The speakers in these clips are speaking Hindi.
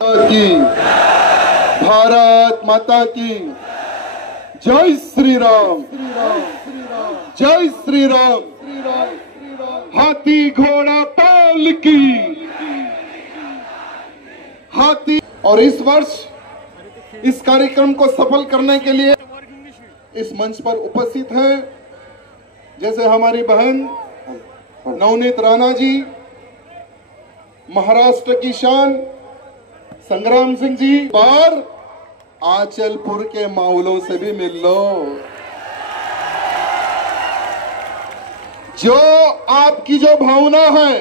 की भारत माता की जय श्री राम, जय श्री राम। हाथी घोड़ा पाल की हाथी। और इस वर्ष इस कार्यक्रम को सफल करने के लिए इस मंच पर उपस्थित हैं जैसे हमारी बहन नवनीत राणा जी, महाराष्ट्र की शान संग्राम सिंह जी, और आंचलपुर के माहौलों से भी मिल लो। जो आपकी जो भावना है,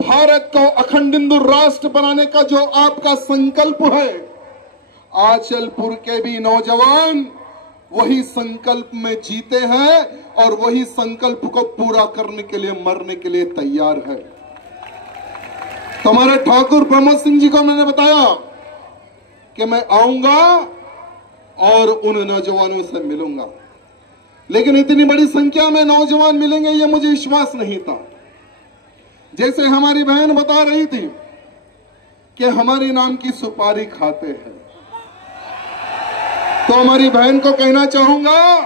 भारत को अखंड हिंदू राष्ट्र बनाने का जो आपका संकल्प है, आंचलपुर के भी नौजवान वही संकल्प में जीते हैं और वही संकल्प को पूरा करने के लिए मरने के लिए तैयार है। तो हमारे ठाकुर प्रमोद सिंह जी को मैंने बताया कि मैं आऊंगा और उन नौजवानों से मिलूंगा, लेकिन इतनी बड़ी संख्या में नौजवान मिलेंगे ये मुझे विश्वास नहीं था। जैसे हमारी बहन बता रही थी कि हमारी नाम की सुपारी खाते हैं, तो हमारी बहन को कहना चाहूंगा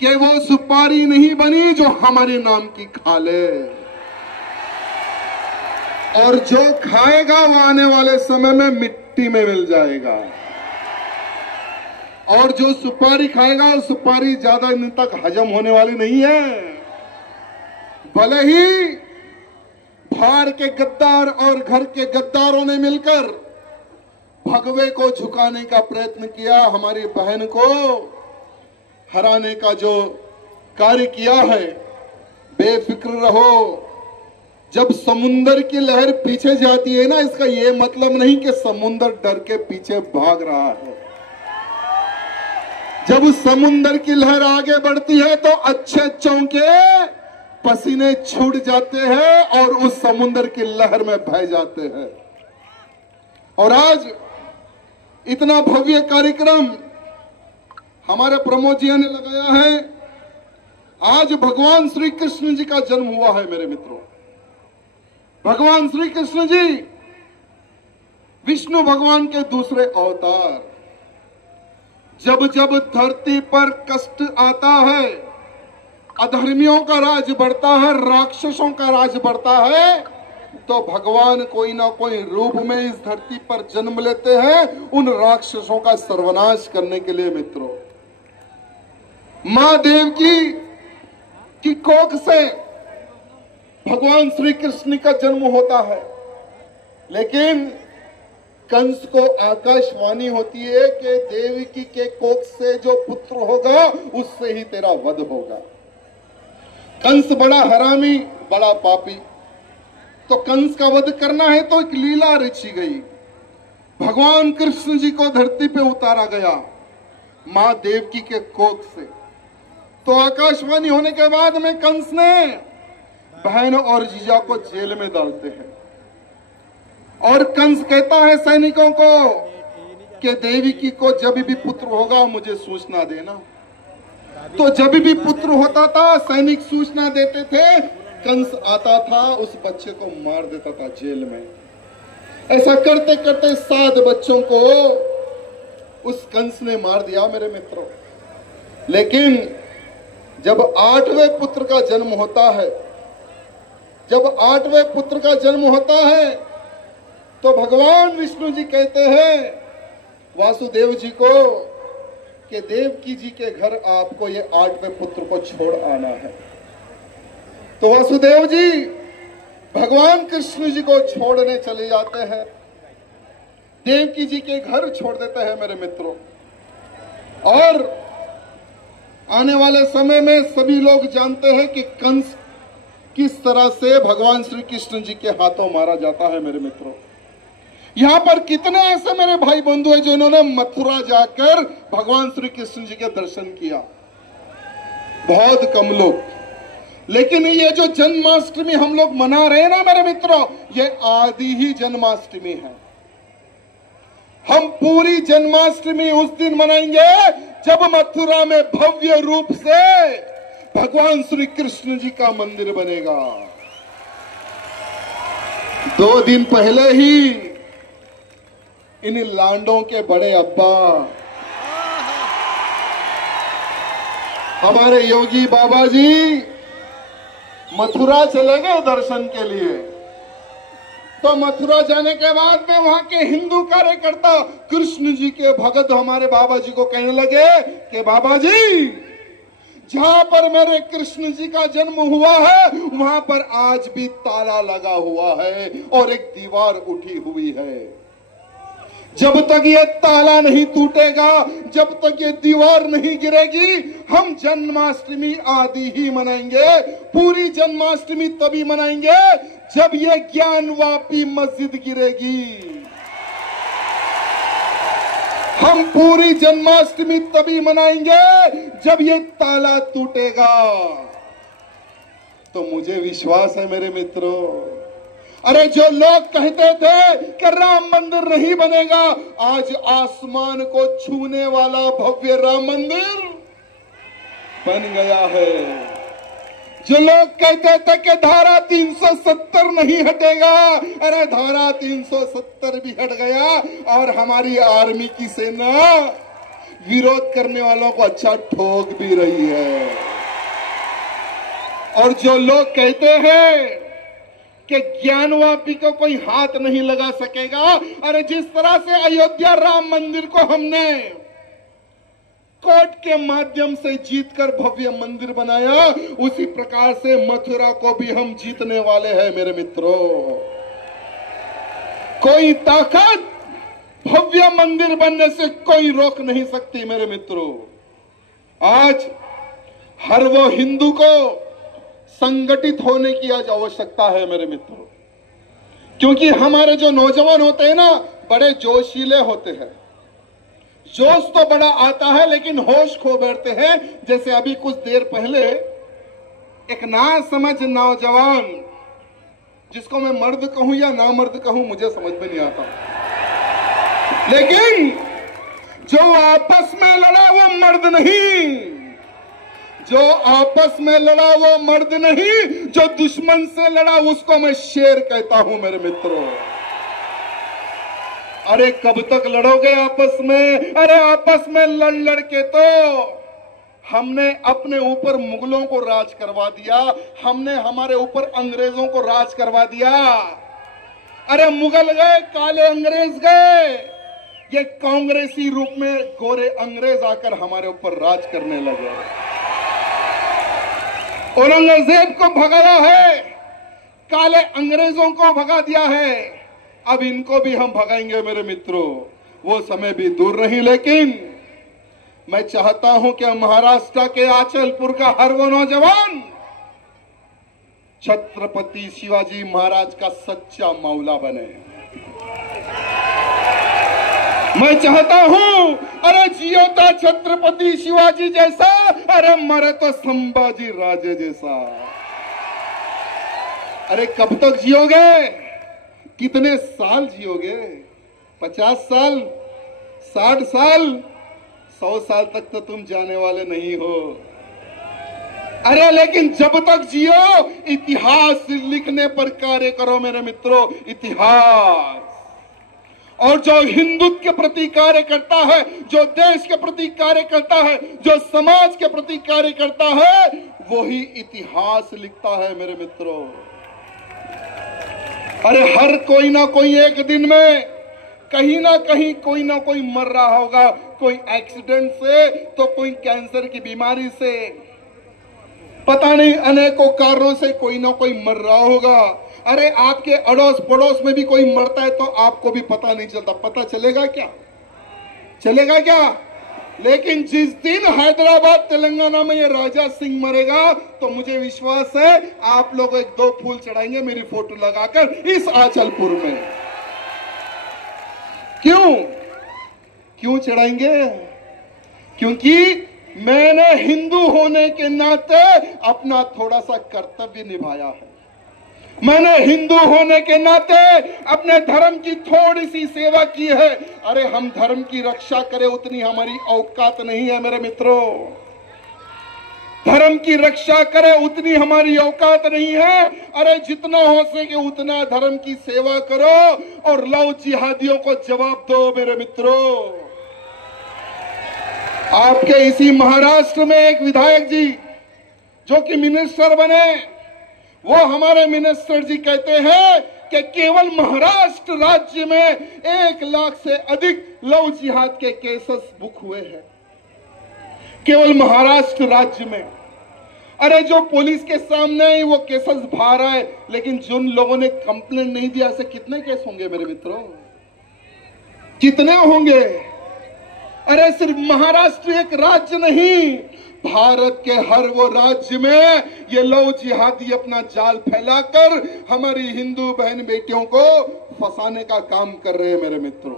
कि वो सुपारी नहीं बनी जो हमारे नाम की खा ले, और जो खाएगा वो आने वाले समय में मिट्टी में मिल जाएगा। और जो सुपारी खाएगा वो सुपारी ज्यादा दिन तक हजम होने वाली नहीं है। भले ही बाहर के गद्दार और घर के गद्दारों ने मिलकर भगवे को झुकाने का प्रयत्न किया, हमारी बहन को हराने का जो कार्य किया है, बेफिक्र रहो। जब समुंदर की लहर पीछे जाती है ना, इसका यह मतलब नहीं कि समुंदर डर के पीछे भाग रहा है। जब समुंदर की लहर आगे बढ़ती है तो अच्छे चौके पसीने छूट जाते हैं और उस समुंदर की लहर में बह जाते हैं। और आज इतना भव्य कार्यक्रम हमारे प्रमोद जी ने लगाया है। आज भगवान श्री कृष्ण जी का जन्म हुआ है मेरे मित्रों। भगवान श्री कृष्ण जी विष्णु भगवान के दूसरे अवतार। जब जब धरती पर कष्ट आता है, अधर्मियों का राज बढ़ता है, राक्षसों का राज बढ़ता है, तो भगवान कोई ना कोई रूप में इस धरती पर जन्म लेते हैं उन राक्षसों का सर्वनाश करने के लिए। मित्रों, मां देवकी की कोख से भगवान श्री कृष्ण का जन्म होता है, लेकिन कंस को आकाशवाणी होती है कि देवकी के कोख से जो पुत्र होगा उससे ही तेरा वध होगा। कंस बड़ा हरामी, बड़ा पापी, तो कंस का वध करना है तो एक लीला रची गई। भगवान कृष्ण जी को धरती पे उतारा गया मां देवकी के कोख से। तो आकाशवाणी होने के बाद में कंस ने बहन और जीजा को जेल में डालते हैं, और कंस कहता है सैनिकों को कि देवकी को जब भी पुत्र होगा मुझे सूचना देना। तो जब भी पुत्र होता था सैनिक सूचना देते थे, कंस आता था उस बच्चे को मार देता था जेल में। ऐसा करते करते 7 बच्चों को उस कंस ने मार दिया मेरे मित्रों। लेकिन जब 8वें पुत्र का जन्म होता है, जब 8वें पुत्र का जन्म होता है, तो भगवान विष्णु जी कहते हैं वासुदेव जी को कि देवकी जी के घर आपको ये 8वें पुत्र को छोड़ आना है। तो वासुदेव जी भगवान कृष्ण जी को छोड़ने चले जाते हैं, देवकी जी के घर छोड़ देते हैं मेरे मित्रों। और आने वाले समय में सभी लोग जानते हैं कि कंस किस तरह से भगवान श्री कृष्ण जी के हाथों मारा जाता है मेरे मित्रों। यहां पर कितने ऐसे मेरे भाई बंधु हैं जिन्होंने मथुरा जाकर भगवान श्री कृष्ण जी के दर्शन किया? बहुत कम लोग। लेकिन ये जो जन्माष्टमी हम लोग मना रहे हैं ना मेरे मित्रों, ये आदि ही जन्माष्टमी है। हम पूरी जन्माष्टमी उस दिन मनाएंगे जब मथुरा में भव्य रूप से भगवान श्री कृष्ण जी का मंदिर बनेगा। 2 दिन पहले ही इन लांडों के बड़े अब्बा हमारे योगी बाबा जी मथुरा चले गए दर्शन के लिए। तो मथुरा जाने के बाद में वहां के हिंदू कार्यकर्ता कृष्ण जी के भगत हमारे बाबा जी को कहने लगे कि बाबा जी, जहां पर मेरे कृष्ण जी का जन्म हुआ है वहां पर आज भी ताला लगा हुआ है और एक दीवार उठी हुई है। जब तक ये ताला नहीं टूटेगा, जब तक ये दीवार नहीं गिरेगी, हम जन्माष्टमी आदि ही मनाएंगे। पूरी जन्माष्टमी तभी मनाएंगे जब ये ज्ञानवापी मस्जिद गिरेगी। हम पूरी जन्माष्टमी तभी मनाएंगे जब ये ताला टूटेगा। तो मुझे विश्वास है मेरे मित्रों, अरे जो लोग कहते थे कि राम मंदिर नहीं बनेगा, आज आसमान को छूने वाला भव्य राम मंदिर बन गया है। जो लोग कहते थे कि धारा 370 नहीं हटेगा, अरे धारा 370 भी हट गया और हमारी आर्मी की सेना विरोध करने वालों को अच्छा ठोक भी रही है। और जो लोग कहते हैं कि ज्ञानवापी को कोई हाथ नहीं लगा सकेगा, अरे जिस तरह से अयोध्या राम मंदिर को हमने कोर्ट के माध्यम से जीतकर भव्य मंदिर बनाया, उसी प्रकार से मथुरा को भी हम जीतने वाले हैं मेरे मित्रों। कोई ताकत भव्य मंदिर बनने से कोई रोक नहीं सकती मेरे मित्रों। आज हर वो हिंदू को संगठित होने की आज आवश्यकता है मेरे मित्रों, क्योंकि हमारे जो नौजवान होते हैं ना, बड़े जोशीले होते हैं। जोश तो बड़ा आता है लेकिन होश खो बैठते हैं। जैसे अभी कुछ देर पहले एक नासमझ नौजवान, जिसको मैं मर्द कहूं या ना मर्द कहूं मुझे समझ में नहीं आता, लेकिन जो आपस में लड़ा वो मर्द नहीं, जो आपस में लड़ा वो मर्द नहीं, जो दुश्मन से लड़ा उसको मैं शेर कहता हूं मेरे मित्रों। अरे कब तक लड़ोगे आपस में? अरे आपस में लड़ लड़ के तो हमने अपने ऊपर मुगलों को राज करवा दिया, हमने हमारे ऊपर अंग्रेजों को राज करवा दिया। अरे मुगल गए, काले अंग्रेज गए, ये कांग्रेसी रूप में गोरे अंग्रेज आकर हमारे ऊपर राज करने लगे। औरंगजेब को भगाया है, काले अंग्रेजों को भगा दिया है, अब इनको भी हम भगाएंगे मेरे मित्रों। वो समय भी दूर नहीं, लेकिन मैं चाहता हूं कि महाराष्ट्र के आचलपुर का हर वो नौजवान छत्रपति शिवाजी महाराज का सच्चा मौला बने। मैं चाहता हूं, अरे जियो तो छत्रपति शिवाजी जैसा, अरे मरे तो संभाजी राजे जैसा। अरे कब तक जियोगे? कितने साल जियोगे? 50 साल, 60 साल, 100 साल तक तो तुम जाने वाले नहीं हो। अरे लेकिन जब तक जियो, इतिहास लिखने पर कार्य करो मेरे मित्रों, इतिहास। और जो हिंदुत्व के प्रति कार्य करता है, जो देश के प्रति कार्य करता है, जो समाज के प्रति कार्य करता है, वही इतिहास लिखता है मेरे मित्रों। अरे हर कोई ना कोई एक दिन में कहीं ना कहीं कोई ना कोई मर रहा होगा, कोई एक्सीडेंट से तो कोई कैंसर की बीमारी से, पता नहीं अनेकों कारणों से कोई ना कोई मर रहा होगा। अरे आपके अड़ोस पड़ोस में भी कोई मरता है तो आपको भी पता नहीं चलता, पता चलेगा क्या? चलेगा क्या? लेकिन जिस दिन हैदराबाद तेलंगाना में ये राजा सिंह मरेगा तो मुझे विश्वास है आप लोग 1-2 फूल चढ़ाएंगे मेरी फोटो लगाकर इस आंचलपुर में। क्यों चढ़ाएंगे? क्योंकि मैंने हिंदू होने के नाते अपना थोड़ा सा कर्तव्य निभाया है। मैंने हिंदू होने के नाते अपने धर्म की थोड़ी सी सेवा की है। अरे हम धर्म की रक्षा करें उतनी हमारी औकात नहीं है मेरे मित्रों। धर्म की रक्षा करे उतनी हमारी औकात नहीं है। अरे जितना हो सके उतना धर्म की सेवा करो और लव जिहादियों को जवाब दो मेरे मित्रों। आपके इसी महाराष्ट्र में एक विधायक जी जो कि मिनिस्टर बने, वो हमारे मिनिस्टर जी कहते हैं कि केवल महाराष्ट्र राज्य में 1 लाख से अधिक लव जिहाद के केसेस बुक हुए हैं, केवल महाराष्ट्र राज्य में। अरे जो पुलिस के सामने ही वो केसेस बाहर आए, लेकिन जिन लोगों ने कंप्लेंट नहीं दिया, ऐसे कितने केस होंगे मेरे मित्रों, कितने होंगे? अरे सिर्फ महाराष्ट्र एक राज्य नहीं, भारत के हर वो राज्य में ये लव जिहादी अपना जाल फैलाकर हमारी हिंदू बहन बेटियों को फंसाने का काम कर रहे हैं मेरे मित्रों।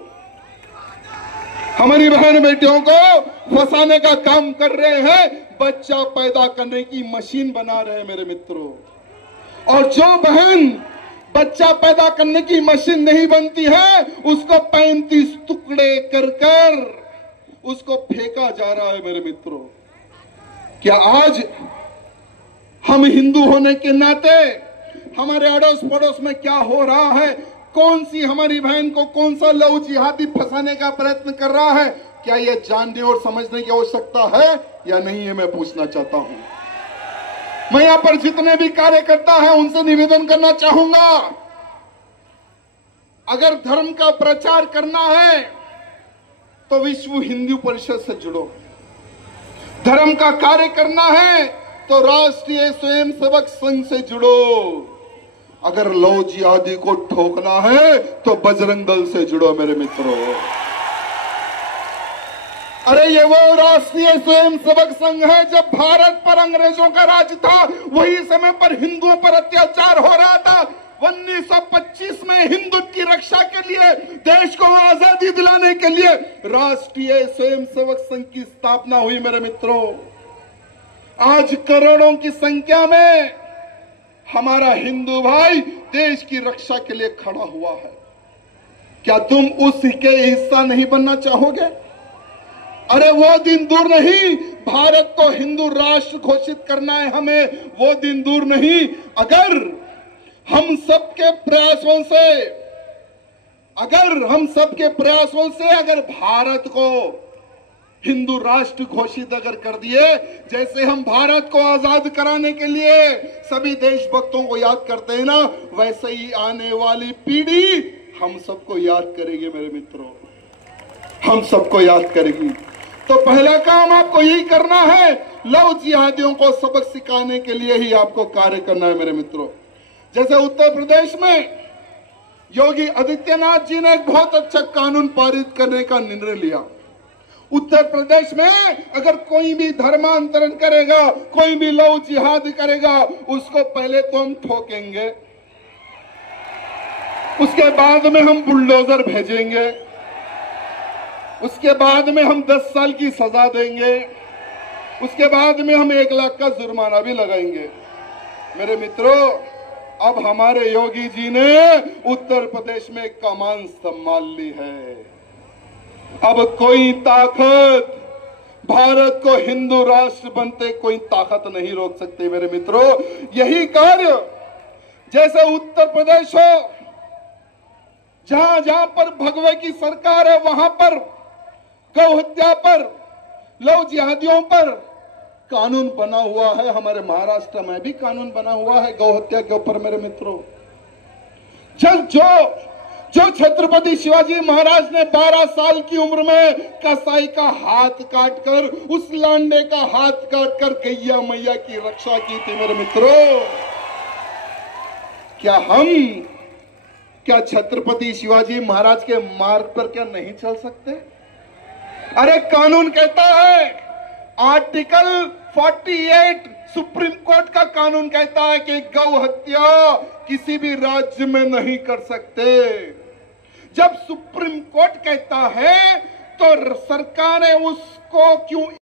हमारी बहन बेटियों को फंसाने का काम कर रहे हैं, बच्चा पैदा करने की मशीन बना रहे हैं मेरे मित्रों। और जो बहन बच्चा पैदा करने की मशीन नहीं बनती है, उसको 35 टुकड़े कर कर उसको फेंका जा रहा है मेरे मित्रों। क्या आज हम हिंदू होने के नाते हमारे अड़ोस पड़ोस में क्या हो रहा है, कौन सी हमारी बहन को कौन सा लव जिहादी फंसाने का प्रयत्न कर रहा है, क्या यह जानने और समझने की आवश्यकता है या नहीं, है मैं पूछना चाहता हूं। मैं यहां पर जितने भी कार्यकर्ता हैं उनसे निवेदन करना चाहूंगा, अगर धर्म का प्रचार करना है तो विश्व हिंदू परिषद से जुड़ो, धर्म का कार्य करना है तो राष्ट्रीय स्वयंसेवक संघ से जुड़ो, अगर लव जिहादी को ठोकना है तो बजरंग दल से जुड़ो मेरे मित्रों। अरे ये वो राष्ट्रीय स्वयंसेवक संघ है, जब भारत पर अंग्रेजों का राज था वही समय पर हिंदुओं पर अत्याचार हो रहा था। 1925 में हिंदुत्व की रक्षा के लिए, देश को आजादी दिलाने के लिए राष्ट्रीय स्वयंसेवक संघ की स्थापना हुई मेरे मित्रों। आज करोड़ों की संख्या में हमारा हिंदू भाई देश की रक्षा के लिए खड़ा हुआ है। क्या तुम उसके हिस्सा नहीं बनना चाहोगे? अरे वो दिन दूर नहीं, भारत को हिंदू राष्ट्र घोषित करना है हमें, वो दिन दूर नहीं। अगर हम सबके प्रयासों से अगर भारत को हिंदू राष्ट्र घोषित अगर कर दिए, जैसे हम भारत को आजाद कराने के लिए सभी देशभक्तों को याद करते हैं ना, वैसे ही आने वाली पीढ़ी हम सबको याद करेगी मेरे मित्रों, हम सबको याद करेगी। तो पहला काम आपको यही करना है, लव जिहादियों को सबक सिखाने के लिए ही आपको कार्य करना है मेरे मित्रों। जैसे उत्तर प्रदेश में योगी आदित्यनाथ जी ने एक बहुत अच्छा कानून पारित करने का निर्णय लिया। उत्तर प्रदेश में अगर कोई भी धर्मांतरण करेगा, कोई भी लव जिहाद करेगा, उसको पहले तो हम ठोकेंगे, उसके बाद में हम बुलडोजर भेजेंगे, उसके बाद में हम 10 साल की सजा देंगे, उसके बाद में हम 1 लाख का जुर्माना भी लगाएंगे। मेरे मित्रों, अब हमारे योगी जी ने उत्तर प्रदेश में कमान संभाल ली है। अब कोई ताकत भारत को हिंदू राष्ट्र बनते कोई ताकत नहीं रोक सकती मेरे मित्रों। यही कार्य जैसे उत्तर प्रदेश हो, जहां जहां पर भगवे की सरकार है, वहां पर गौ हत्या पर, लव जिहादियों पर कानून बना हुआ है। हमारे महाराष्ट्र में भी कानून बना हुआ है गौ हत्या के ऊपर मेरे मित्रों। जो छत्रपति शिवाजी महाराज ने 12 साल की उम्र में कसाई का हाथ काटकर, उस लांडे का हाथ काटकर गैया मैया की रक्षा की थी मेरे मित्रों, क्या छत्रपति शिवाजी महाराज के मार्ग पर क्या नहीं चल सकते? अरे कानून कहता है, आर्टिकल 48 सुप्रीम कोर्ट का कानून कहता है कि गौ हत्या किसी भी राज्य में नहीं कर सकते। जब सुप्रीम कोर्ट कहता है तो सरकारें उसको क्यों